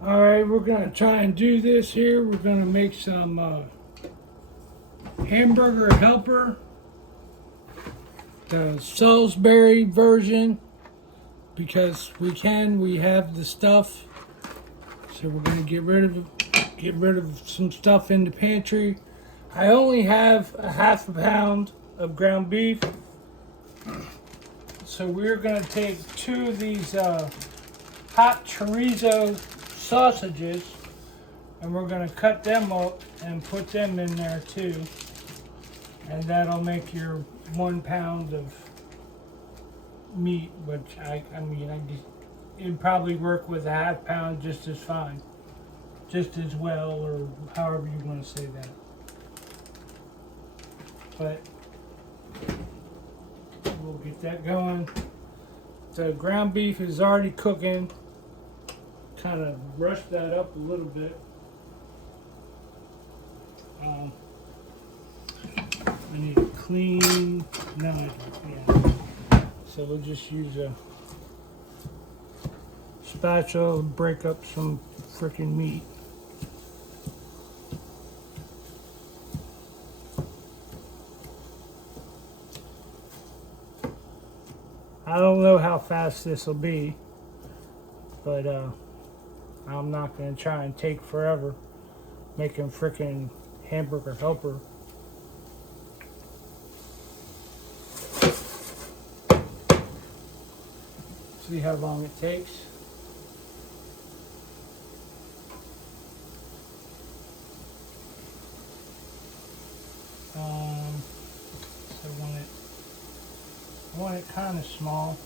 All right, we're gonna try and do this here. We're gonna make some hamburger helper, the Salisbury version, because we can. We have the stuff, so we're gonna get rid of some stuff in the pantry. I only have a half a pound of ground beef, so we're gonna take two of these hot chorizo sausages, and we're going to cut them up and put them in there too, and that'll make your 1 pound of meat, which it'd probably work with a half pound just as fine, just as well, or however you want to say that. But we'll get that going. The ground beef is already cooking. Kind of brush that up a little bit. I need a clean, no, I don't, yeah. So we'll just use a spatula to break up some freaking meat. I don't know how fast this will be, but I'm not going to try and take forever making freaking hamburger helper. See how long it takes. So I want it kind of small.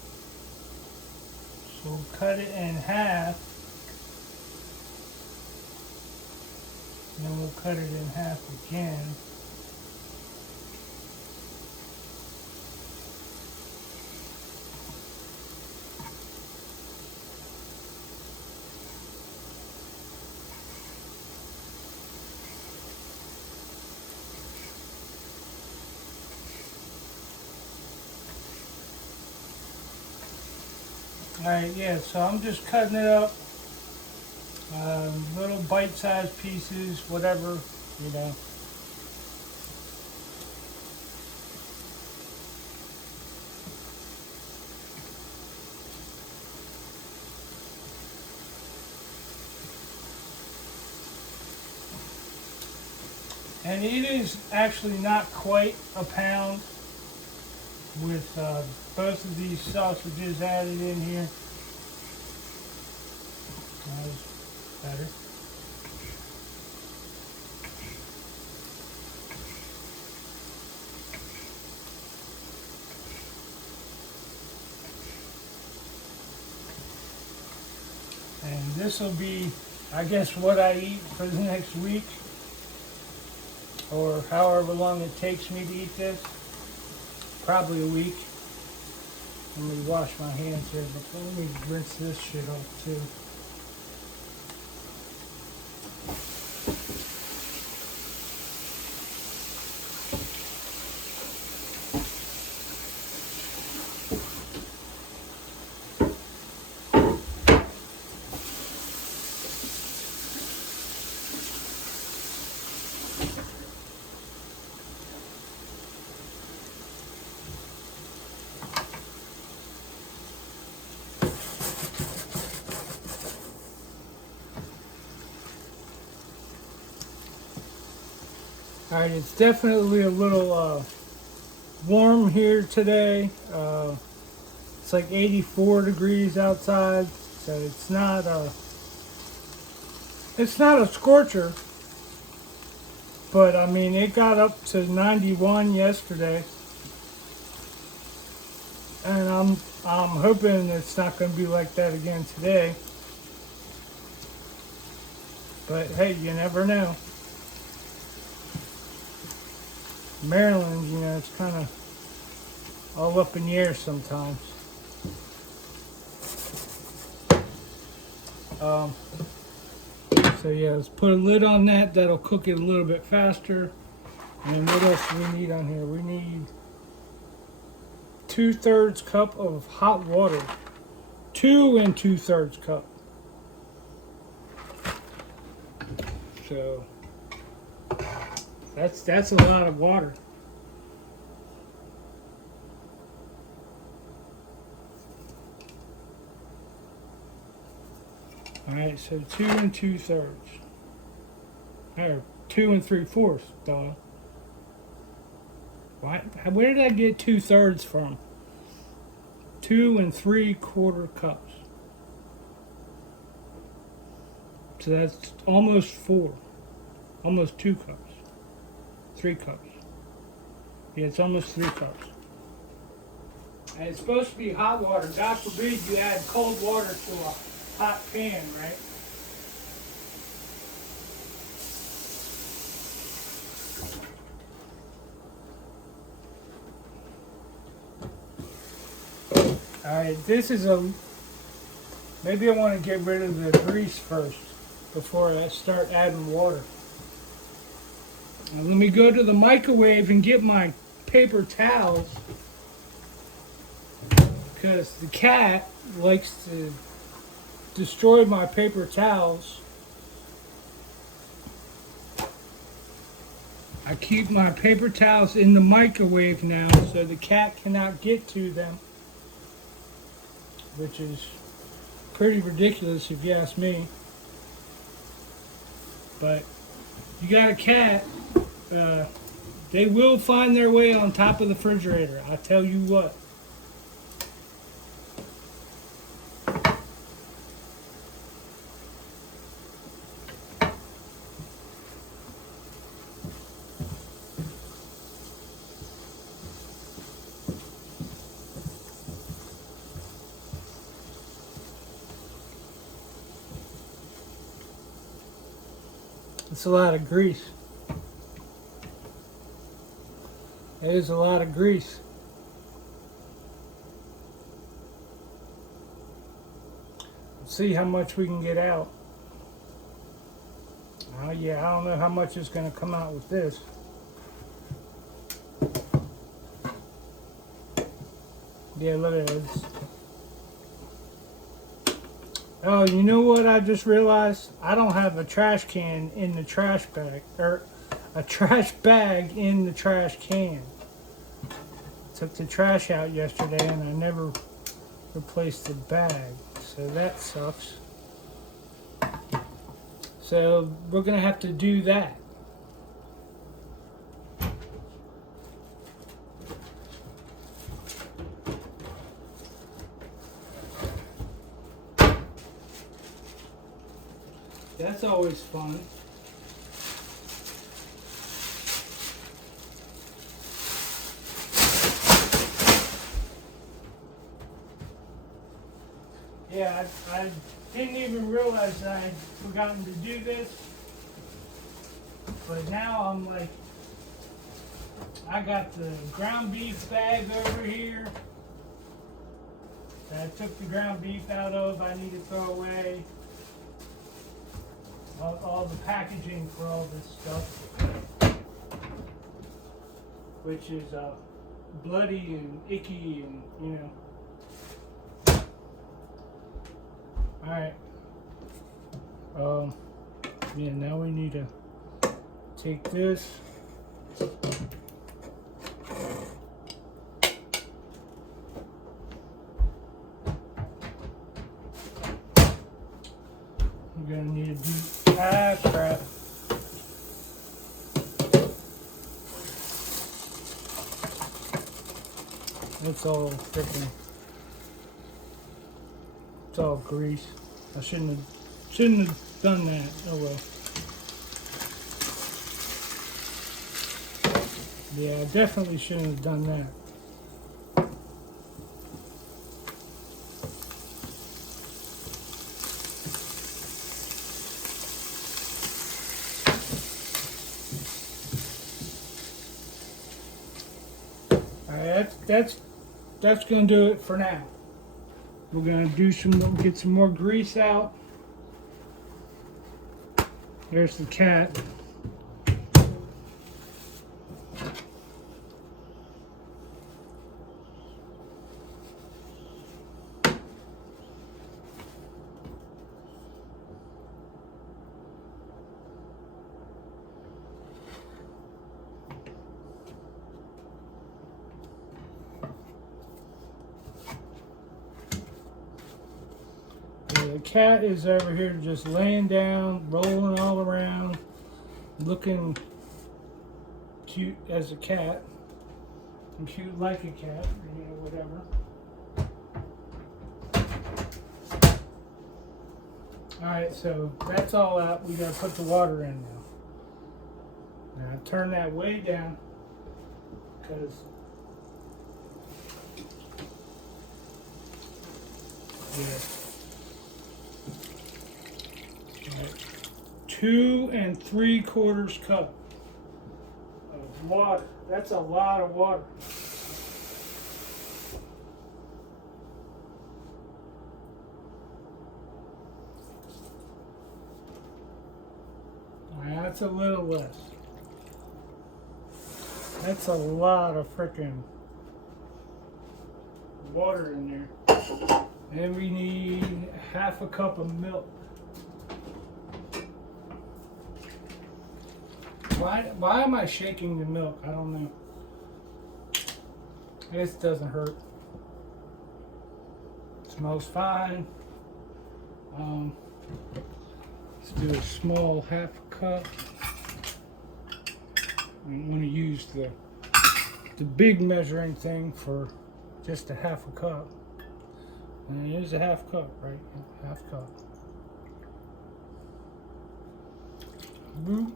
So we'll cut it in half. And then we'll cut it in half again. Alright, yeah, so I'm just cutting it up. Little bite-sized pieces, whatever, you know. And it is actually not quite a pound with both of these sausages added in here. That was better. And this will be, I guess, what I eat for the next week, or however long it takes me to eat this. Probably a week. Let me wash my hands here, but let me rinse this shit off too. Alright, it's definitely a little warm here today. It's like 84 degrees outside, so it's not a scorcher, but I mean it got up to 91 yesterday, and I'm hoping it's not going to be like that again today. But hey, you never know. Maryland, you know, it's kind of all up in the air sometimes. So yeah, let's put a lid on that. That'll cook it a little bit faster. And what else do we need on here? We need 2/3 cup of hot water. 2 2/3 cup. So that's a lot of water. All right, so 2 2/3, or 2 3/4, dog. Why? Where did I get 2/3 from? 2 3/4 cups. So that's almost 4, almost 2 cups, 3 cups. Yeah, it's almost 3 cups. And it's supposed to be hot water. God forbid you add cold water to a hot pan, right? Alright, this is maybe I want to get rid of the grease first before I start adding water. Now let me go to the microwave and get my paper towels, because the cat likes to destroy my paper towels. I keep my paper towels in the microwave now so the cat cannot get to them, which is pretty ridiculous if you ask me. But you got a cat, they will find their way on top of the refrigerator, I tell you what. It's a lot of grease. It is a lot of grease. Let's see how much we can get out. Oh yeah, I don't know how much is going to come out with this. Yeah, look at this. Oh, you know what I just realized? I don't have a trash can in the trash bag, or a trash bag in the trash can. Took the trash out yesterday and I never replaced the bag, so that sucks. So we're gonna have to do that. That's always fun. Yeah, I didn't even realize that I had forgotten to do this. But now I'm like, I got the ground beef bag over here that I took the ground beef out of. I need to throw away all the packaging for all this stuff, which is bloody and icky, and you know. Alright. Yeah, now we need to take this. We're gonna need to do crap. It's all freaking. It's all grease. I shouldn't have done that. Oh well. Yeah, I definitely shouldn't have done that. Alright, that's gonna do it for now. We're gonna get some more grease out. There's the cat. cat is over here just laying down, rolling all around, looking cute as a cat, and cute like a cat, you know, whatever. Alright, so that's all out. We gotta put the water in now. Now turn that way down, because right. 2 3/4 cup of water. That's a lot of water. That's a little less. That's a lot of freaking water in there. And we need 1/2 cup of milk. Why am I shaking the milk? I don't know. This doesn't hurt. It smells fine. Let's do a small 1/2 cup. I'm going to use the big measuring thing for just a 1/2 cup. And it is a 1/2 cup, right? 1/2 cup. Boop.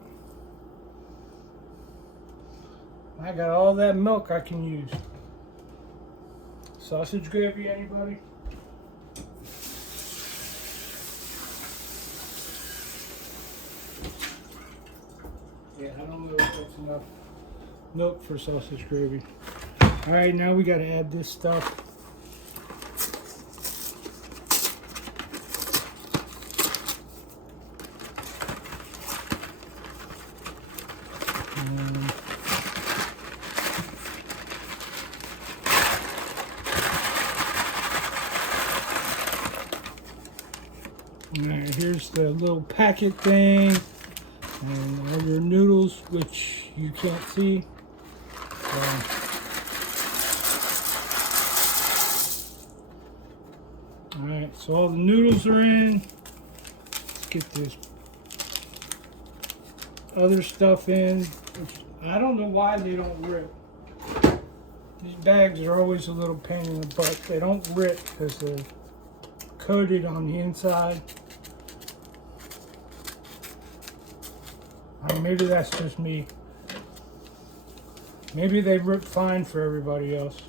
I got all that milk I can use. Sausage gravy, anybody? Yeah, I don't know if that's enough milk for sausage gravy. Alright, now we gotta add this stuff. Alright, here's the little packet thing. And all your noodles, which you can't see. Alright, so all the noodles are in. Let's get this other stuff in. Which I don't know why they don't rip. These bags are always a little pain in the butt. They don't rip because they're coated on the inside. Maybe that's just me. Maybe they rip fine for everybody else.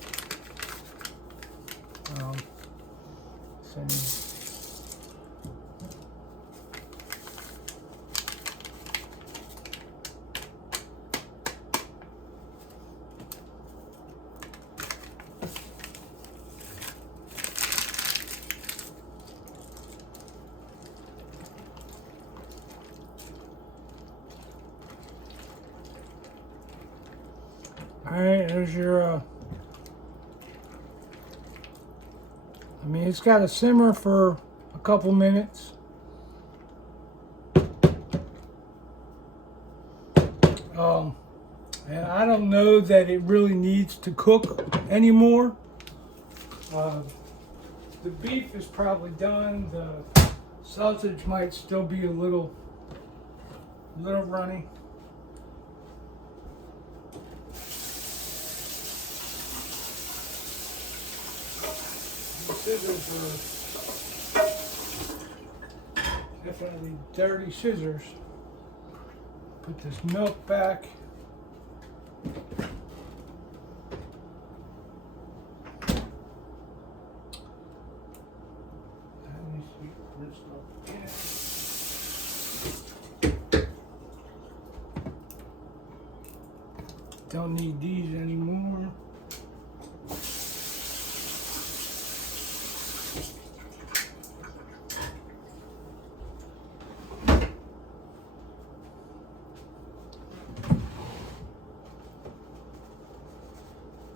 Alright, there's your, I mean, it's got to simmer for a couple minutes. And I don't know that it really needs to cook anymore. The beef is probably done. The sausage might still be a little runny. Scissors are definitely dirty scissors. Put this milk back. Don't need these anymore.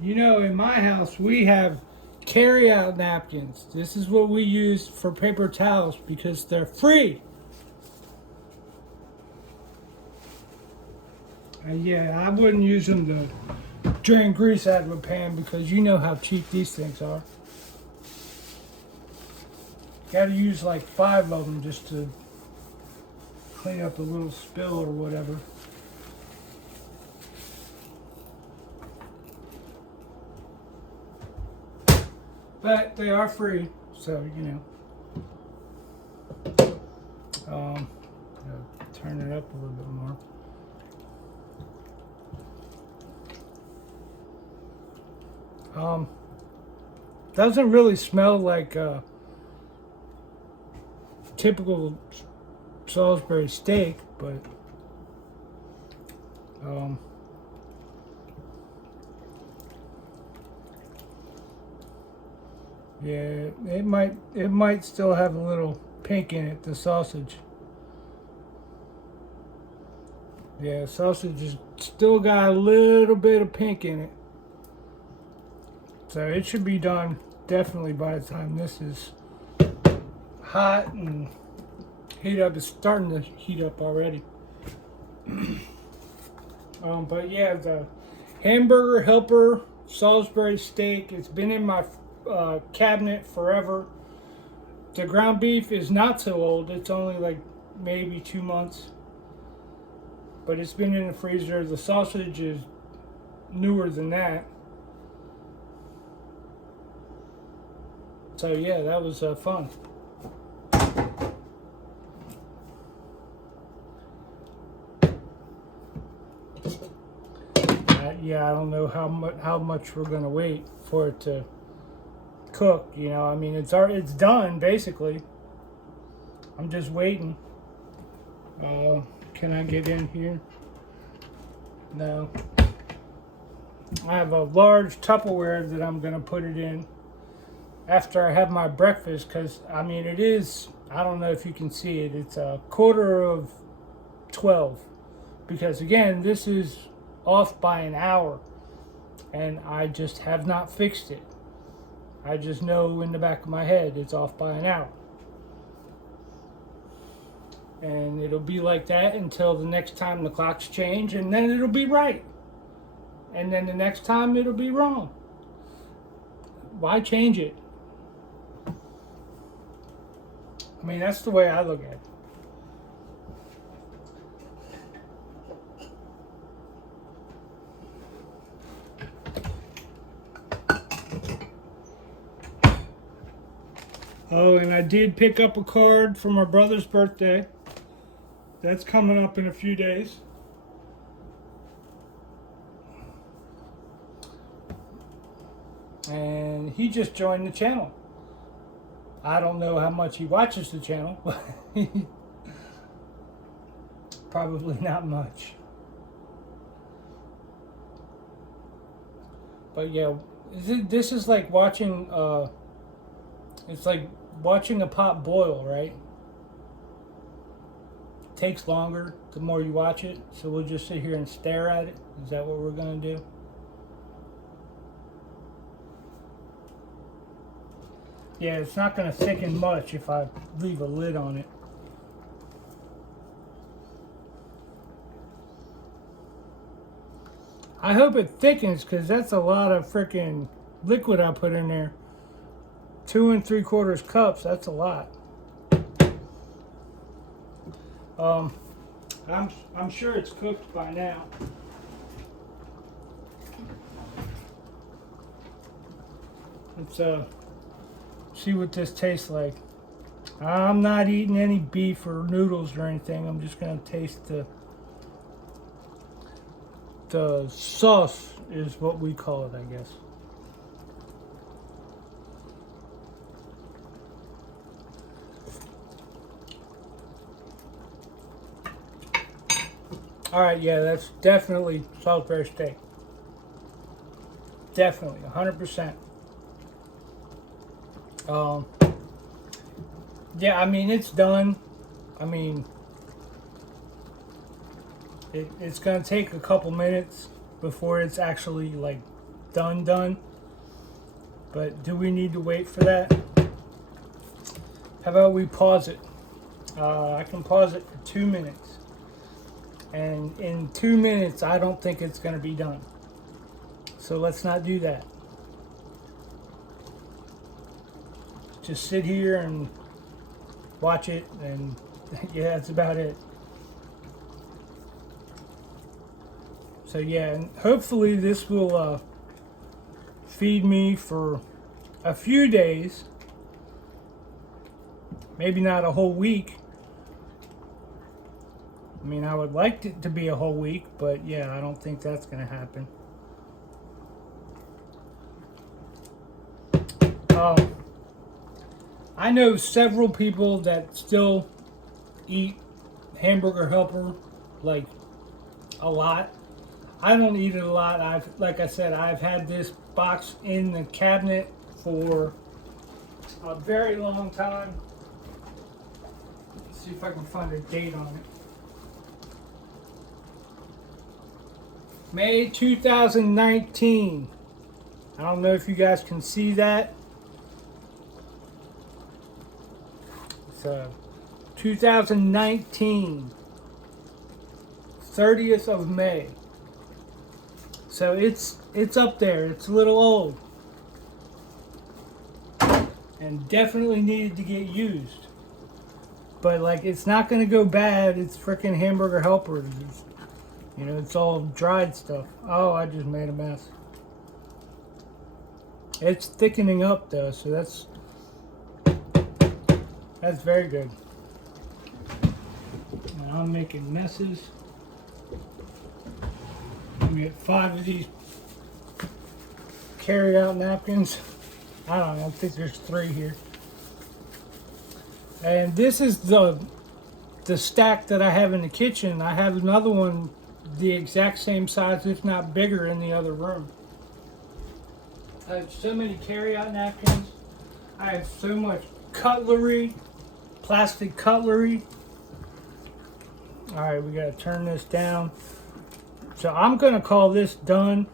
You know, in my house, we have carry-out napkins. This is what we use for paper towels because they're free. Yeah, I wouldn't use them to drain grease out of a pan because you know how cheap these things are. Got to use like 5 of them just to clean up a little spill or whatever. But they are free, so you know. Turn it up a little bit more. Doesn't really smell like typical Salisbury steak, but yeah, it might still have a little pink in it, the sausage. Yeah, sausage has still got a little bit of pink in it. So it should be done definitely by the time this is hot and heat up. It's starting to heat up already. But yeah, the Hamburger Helper Salisbury steak, it's been in my cabinet forever. The ground beef is not so old. It's only like maybe 2 months. But it's been in the freezer. The sausage is newer than that. So yeah, that was fun. Yeah, I don't know how much we're gonna wait for it to cook. You know, I mean, it's done basically. I'm just waiting. Can I get in here? No. I have a large Tupperware that I'm gonna put it in after I have my breakfast, because I mean it is, I don't know if you can see it, it's 11:45, because again this is off by an hour and I just have not fixed it. I just know in the back of my head it's off by an hour, and it'll be like that until the next time the clocks change, and then it'll be right, and then the next time it'll be wrong. Why change it? I mean, that's the way I look at it. Oh, and I did pick up a card for my brother's birthday. That's coming up in a few days. And he just joined the channel. I don't know how much he watches the channel, but probably not much. But yeah, this is like watching, it's like watching a pot boil, right? It takes longer the more you watch it, so we'll just sit here and stare at it. Is that what we're gonna do? Yeah, it's not going to thicken much if I leave a lid on it. I hope it thickens, because that's a lot of freaking liquid I put in there. 2 3/4 cups, that's a lot. I'm sure it's cooked by now. Let's see what this tastes like. I'm not eating any beef or noodles or anything. I'm just gonna taste the sauce, is what we call it, I guess. All right, yeah, that's definitely Salisbury steak. Definitely, 100%. Yeah, I mean, it's done. I mean, it's gonna take a couple minutes before it's actually like done. But do we need to wait for that? How about we pause it? I can pause it for 2 minutes, and in 2 minutes I don't think it's gonna be done, so let's not do that. Just sit here and watch it, and yeah, that's about it. So yeah, and hopefully this will feed me for a few days. Maybe not a whole week. I mean, I would like it to be a whole week, but yeah, I don't think that's going to happen. I know several people that still eat Hamburger Helper, like, a lot. I don't eat it a lot. Like I said, I've had this box in the cabinet for a very long time. Let's see if I can find a date on it. May 2019. I don't know if you guys can see that. It's 2019, 30th of May. So it's up there. It's a little old. And definitely needed to get used. But like, it's not going to go bad. It's freaking Hamburger Helper. You know, it's all dried stuff. Oh, I just made a mess. It's thickening up though, so that's very good. And I'm making messes. We get 5 of these carry-out napkins. I don't know, I think there's 3 here. And this is the stack that I have in the kitchen. I have another one the exact same size, if not bigger, in the other room. I have so many carry-out napkins. I have so much cutlery, plastic cutlery. All right, we gotta turn this down. So I'm gonna call this done.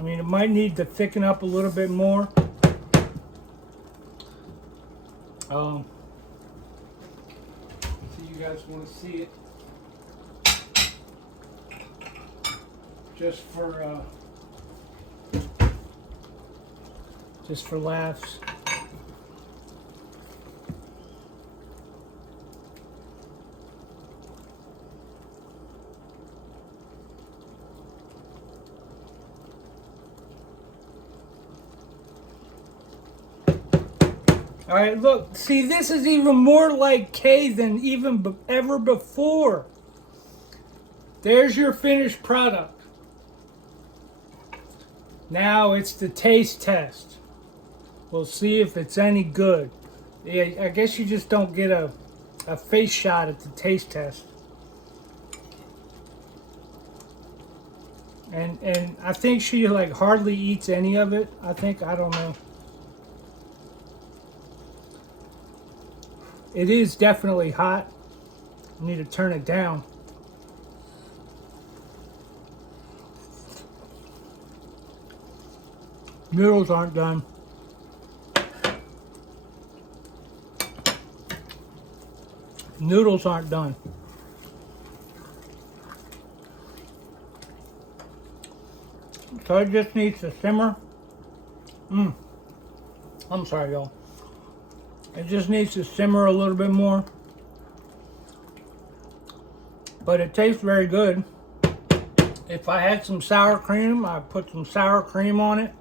I mean, it might need to thicken up a little bit more. So you guys want to see it? Just for laughs. All right, look, see, this is even more like K than ever before. There's your finished product. Now it's the taste test. We'll see if it's any good. Yeah, I guess you just don't get a face shot at the taste test. And I think she like hardly eats any of it. I don't know. It is definitely hot. I need to turn it down. Noodles aren't done. Noodles aren't done. So it just needs to simmer. I'm sorry, y'all. It just needs to simmer a little bit more. But it tastes very good. If I had some sour cream, I'd put some sour cream on it.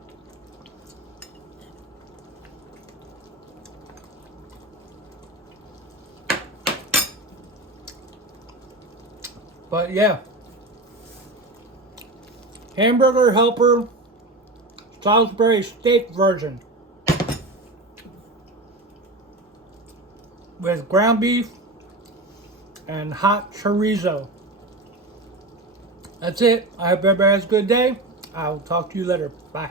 But yeah, Hamburger Helper Salisbury steak version with ground beef and hot chorizo. That's it. I hope everybody has a good day. I'll talk to you later. Bye.